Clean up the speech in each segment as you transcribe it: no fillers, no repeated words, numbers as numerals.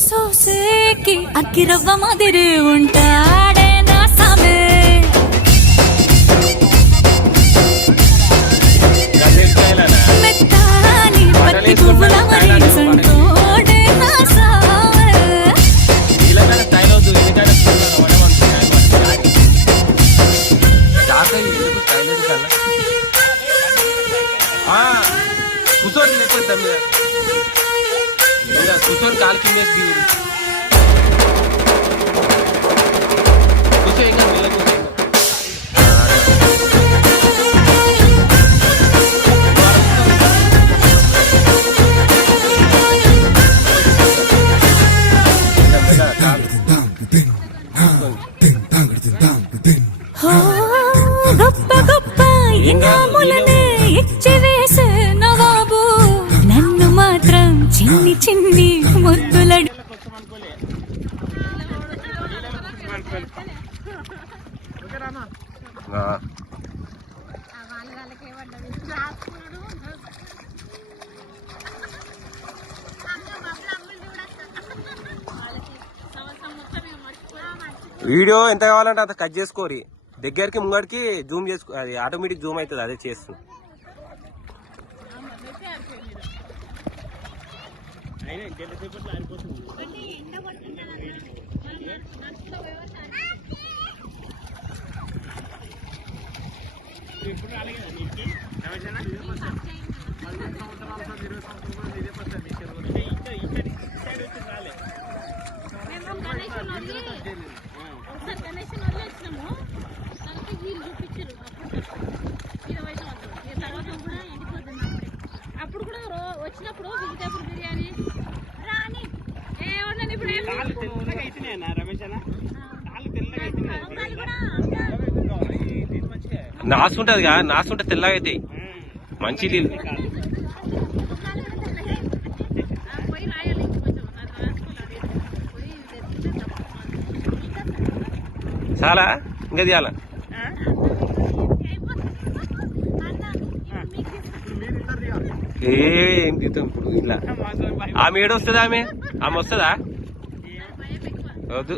సోసేకి అక్కిరవ్వ మాదిరి ఉంటాడే నా సామే మెత్తాని పత్తి పువ్వుల మరి సంటోడే నా సామే కూర్చోని లేకపోతే కూర్చొని కాలు కిందేసి దిగురు కూర్చో ఇంకా కూర్చో గొప్ప గొప్ప ఇనాములనే ఇచ్చి వేసే నవాబు నన్ను మాత్రం చిన్ని చిన్ని ముద్దులడు వీడియో ఎంత కావాలంటే అంత కట్ చేసుకోరి దగ్గరికి ముంగడికి జూమ్ చేసుకో అది ఆటోమేటిక్ జూమ్ అవుతుంది అదే చేస్తుంది అప్పుడు కూడా వచ్చినప్పుడు వెజిటేబుల్ బిర్యానీ రాని ఏమన్నా ఇప్పుడు నాసుంటది కదా నాసుంటే తెల్లగా అవుతాయి మంచి నీళ్ళు చాలా ఇంకా తీయాలా ఏం తీస్తాం ఇప్పుడు ఇలా ఆమె ఏడు వస్తుందా ఆమె వస్తుందా వద్దు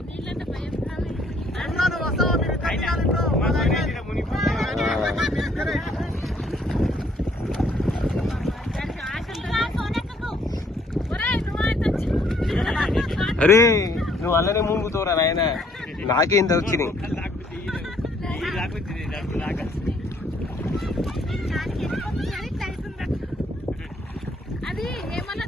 అరే నువ్వు అలానే మునుగుతావురా నాయన నాకేంత వచ్చినాయి అది ఏమన్నా